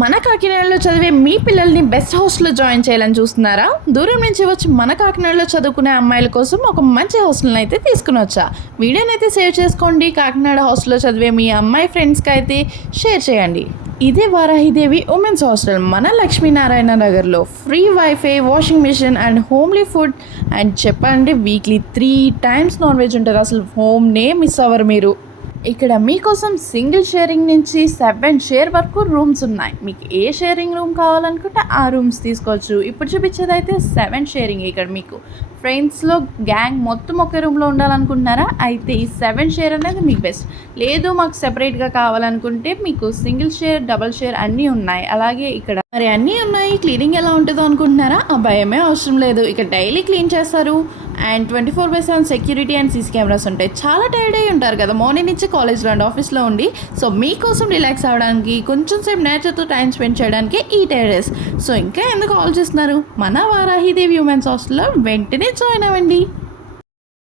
మన కాకినాడలో చదివే మీ పిల్లల్ని బెస్ట్ హాస్టల్లో జాయిన్ చేయాలని చూస్తున్నారా? దూరం నుంచి వచ్చి మన కాకినాడలో చదువుకునే అమ్మాయిల కోసం ఒక మంచి హాస్టల్ని అయితే తీసుకుని వచ్చా. వీడియోని అయితే షేర్ చేసుకోండి. కాకినాడ హాస్టల్లో చదివే మీ అమ్మాయి ఫ్రెండ్స్కి అయితే షేర్ చేయండి. ఇదే వారాహిదేవి ఉమెన్స్ హాస్టల్ మన లక్ష్మీనారాయణ నగర్లో. Free wifi, washing machine and homely food. And చెప్పండి, వీక్లీ 3 times నాన్ వెజ్ ఉంటారు. అసలు హోమ్నే మిస్ అవ్వరు మీరు. ఇక్కడ మీకోసం సింగిల్ షేరింగ్ నుంచి 7 షేర్ వరకు రూమ్స్ ఉన్నాయి. మీకు ఏ షేరింగ్ రూమ్ కావాలనుకుంటే ఆ రూమ్స్ తీసుకోవచ్చు. ఇప్పుడు చూపించేది అయితే 7 షేరింగ్. ఇక్కడ మీకు ఫ్రెండ్స్లో గ్యాంగ్ మొత్తం ఒకే రూమ్లో ఉండాలనుకుంటున్నారా? అయితే ఈ 7 షేర్ అనేది మీకు బెస్ట్. లేదు మాకు సెపరేట్గా కావాలనుకుంటే మీకు సింగిల్ షేర్, డబల్ షేర్ అన్నీ ఉన్నాయి. అలాగే ఇక్కడ మరి అన్నీ ఉన్నాయి. క్లీనింగ్ ఎలా ఉంటుందో అనుకుంటున్నారా? ఆ భయమే అవసరం లేదు. ఇక్కడ డైలీ క్లీన్ చేస్తారు. And 24/7 security and CC cameras ఉంటాయి. చాలా టైర్డ్ అయ్యి ఉంటారు కదా మార్నింగ్ నుంచి కాలేజ్లో అండ్ ఆఫీస్లో ఉండి. సో మీకోసం రిలాక్స్ అవ్వడానికి, కొంచెం సేపు నేచర్తో టైం స్పెండ్ చేయడానికి ఈ టైర్డెస్. సో ఇంకా ఎందుకు ఆలోచిస్తున్నారు? మన వారాహిదేవి ఉమెన్స్ హాస్టల్లో వెంటనే జాయిన్ అవ్వండి.